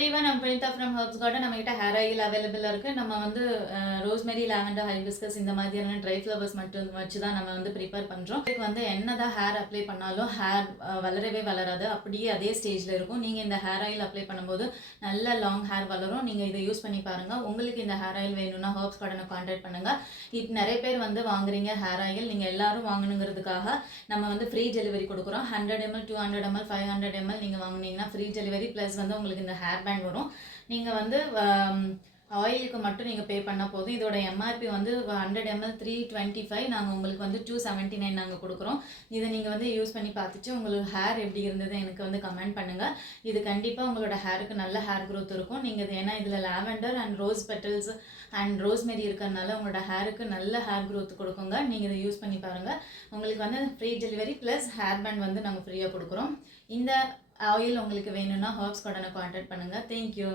everyone, I'm Pranitha from Herbs Garden. நம்மகிட்ட hair oil அவைலபிளாக இருக்குது. நம்ம வந்து ரோஸ்மெரி, லாவெண்டர், ஹைபிஸ்கஸ் இந்த மாதிரியான ட்ரை ஃப்ளவர்ஸ் மட்டும் வச்சு தான் நம்ம வந்து ப்ரிப்பேர் பண்ணுறோம். இதுக்கு வந்து என்ன தான் ஹேர் அப்ளை பண்ணாலும் ஹேர் வளரவே வளராது, அப்படியே அதே ஸ்டேஜில் இருக்கும். நீங்கள் இந்த ஹேர் ஆயில் அப்ளை பண்ணும்போது நல்ல லாங் ஹேர் வளரும். நீங்கள் இதை யூஸ் பண்ணி பாருங்கள். உங்களுக்கு இந்த ஹேர் ஆயில் வேணும்னா ஹெர்ப்ஸ் கார்டனை கான்டாக்ட் பண்ணுங்கள். இப்போ நிறைய பேர் வந்து வாங்குறீங்க ஹேர் ஆயில், நீங்கள் எல்லாரும் வாங்கணுங்கிறதுக்காக நம்ம வந்து ஃப்ரீ டெலிவரி கொடுக்குறோம். 100 ml, 200 ml, 500 ml நீங்கள் வாங்கினீங்கன்னா ஃப்ரீ டெலிவரி ப்ளஸ் வந்து உங்களுக்கு இந்த ஹேர் பேண்ட் வரும். நீங்கள் வந்து ஆயிலுக்கு மட்டும் நீங்கள் பே பண்ணால் போதும். இதோட எம்ஆர்பி வந்து 100 ml 325. நாங்கள் உங்களுக்கு வந்து 279 நாங்கள் கொடுக்குறோம். இதை நீங்கள் வந்து யூஸ் பண்ணி பார்த்துட்டு உங்களுக்கு ஹேர் எப்படி இருந்தது எனக்கு வந்து கமெண்ட் பண்ணுங்கள். இது கண்டிப்பாக உங்களோட ஹேருக்கு நல்ல ஹேர் க்ரோத் இருக்கும். நீங்கள் இது ஏன்னா இதில் lavender and rose petals and rosemary இருக்கிறதுனால உங்களோட ஹேருக்கு நல்ல ஹேர் க்ரோத் கொடுக்குங்க. நீங்கள் இதை யூஸ் பண்ணி பாருங்கள். உங்களுக்கு வந்து free delivery plus hair band வந்து நாங்கள் ஃப்ரீயாக கொடுக்குறோம். இந்த ஆயில் உங்களுக்கு வேணும்னா ஹெர்ப்ஸ் கார்டனை கான்டாக்ட் பண்ணுங்கள். தேங்க்யூ.